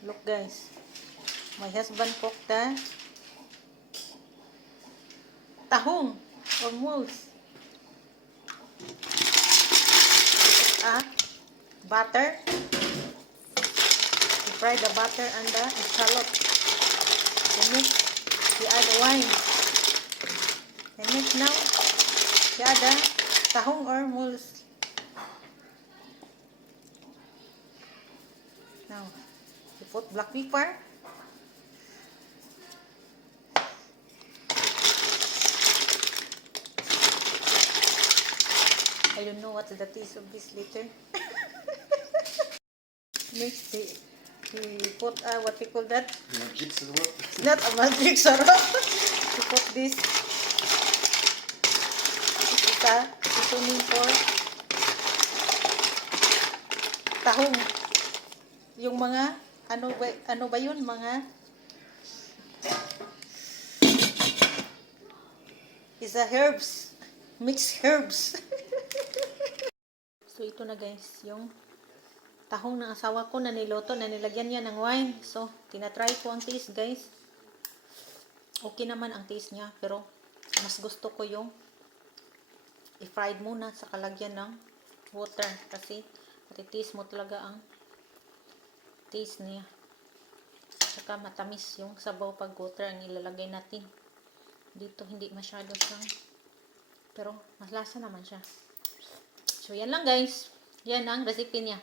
Look guys. My husband cooked the tahong or mules. Butter. You fry the butter and the scallop. You mix. You add wine. And mix now. You add the tahong or mules. Now, you put black pepper. I don't know what's the taste of this later. Next, we put, what we call that? Magic syrup. It's not a magic syrup. We put this. This is a seasoning for tahong. Yung mga, ano ba yun? Mga, is a herbs. Mixed herbs. So, ito na guys, yung tahong ng asawa ko na niloto, na nilagyan niya ng wine. So, tinatry ko ang taste guys. Okay naman ang taste niya, pero mas gusto ko yung i-fried muna sa kalagyan ng water. Kasi, matitaste mo talaga ang taste niya. Saka matamis yung sabaw pag water ang ilalagay natin. Dito, hindi masyado siyang, pero mas lasa naman siya. So, yan lang guys. Yan ang recipe niya.